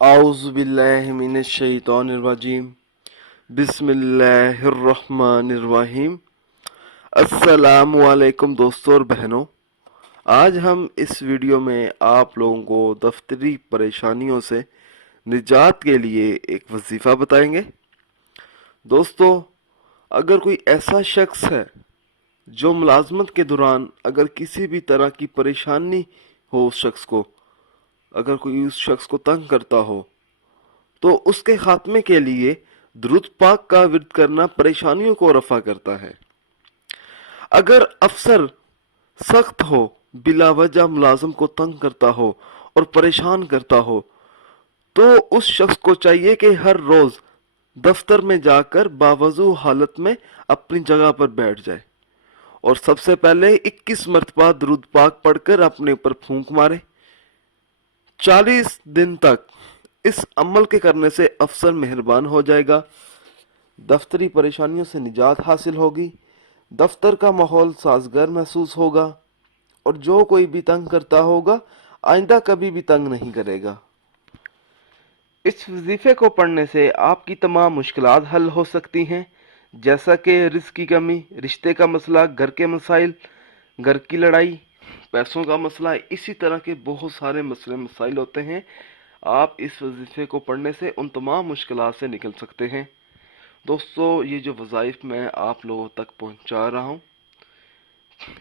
आऊज़ु बिल्लाहि मिनश शैतानिर रजीम बिस्मिल्लाहिर रहमानिर रहीम। अस्सलामु अलैकुम दोस्तों और बहनों, आज हम इस वीडियो में आप लोगों को दफ्तरी परेशानियों से निजात के लिए एक वजीफ़ा बताएंगे। दोस्तों, अगर कोई ऐसा शख्स है जो मुलाजमत के दौरान अगर किसी भी तरह की परेशानी हो, उस शख्स को अगर कोई उस शख्स को तंग करता हो, तो उसके खात्मे के लिए दुरूद पाक का विर्द करना परेशानियों को रफा करता है। अगर अफसर सख्त हो, बिला वजह मुलाजम को तंग करता हो और परेशान करता हो, तो उस शख्स को चाहिए कि हर रोज दफ्तर में जाकर बावजू हालत में अपनी जगह पर बैठ जाए और सबसे पहले 21 मरतबा दुरूद पाक पढ़कर अपने ऊपर फूंक मारे। 40 दिन तक इस अमल के करने से अफसर मेहरबान हो जाएगा, दफ्तरी परेशानियों से निजात हासिल होगी, दफ्तर का माहौल साजगार महसूस होगा और जो कोई भी तंग करता होगा आइंदा कभी भी तंग नहीं करेगा। इस वजीफे को पढ़ने से आपकी तमाम मुश्किलात हल हो सकती हैं, जैसा कि रिस्क की कमी, रिश्ते का मसला, घर के मसाइल, घर की लड़ाई, पैसों का मसला, इसी तरह के बहुत सारे मसले मसाइल होते हैं। आप इस वजीफे को पढ़ने से उन तमाम मुश्किलात से निकल सकते हैं। दोस्तों, ये जो वज़ाइफ मैं आप लोगों तक पहुंचा रहा हूं,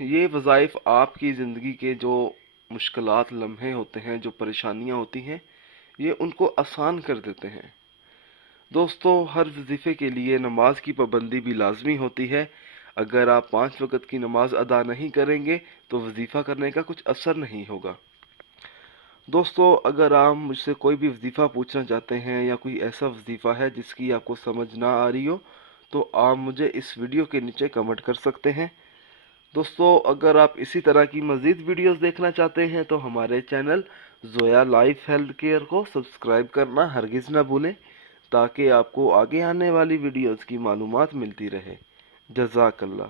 ये वज़ाइफ आपकी ज़िंदगी के जो मुश्किलात लम्हे होते हैं, जो परेशानियां होती हैं, ये उनको आसान कर देते हैं। दोस्तों, हर वजीफे के लिए नमाज की पाबंदी भी लाजमी होती है। अगर आप 5 वक़्त की नमाज अदा नहीं करेंगे तो वजीफ़ा करने का कुछ असर नहीं होगा। दोस्तों, अगर आप मुझसे कोई भी वजीफ़ा पूछना चाहते हैं या कोई ऐसा वजीफ़ा है जिसकी आपको समझ ना आ रही हो, तो आप मुझे इस वीडियो के नीचे कमेंट कर सकते हैं। दोस्तों, अगर आप इसी तरह की मज़ीद वीडियोस देखना चाहते हैं तो हमारे channel Zoya life health care को सब्सक्राइब करना हरगिज़ ना भूलें, ताकि आपको आगे आने वाली वीडियोस की मालूमात मिलती रहे। जज़ाकल्लाह।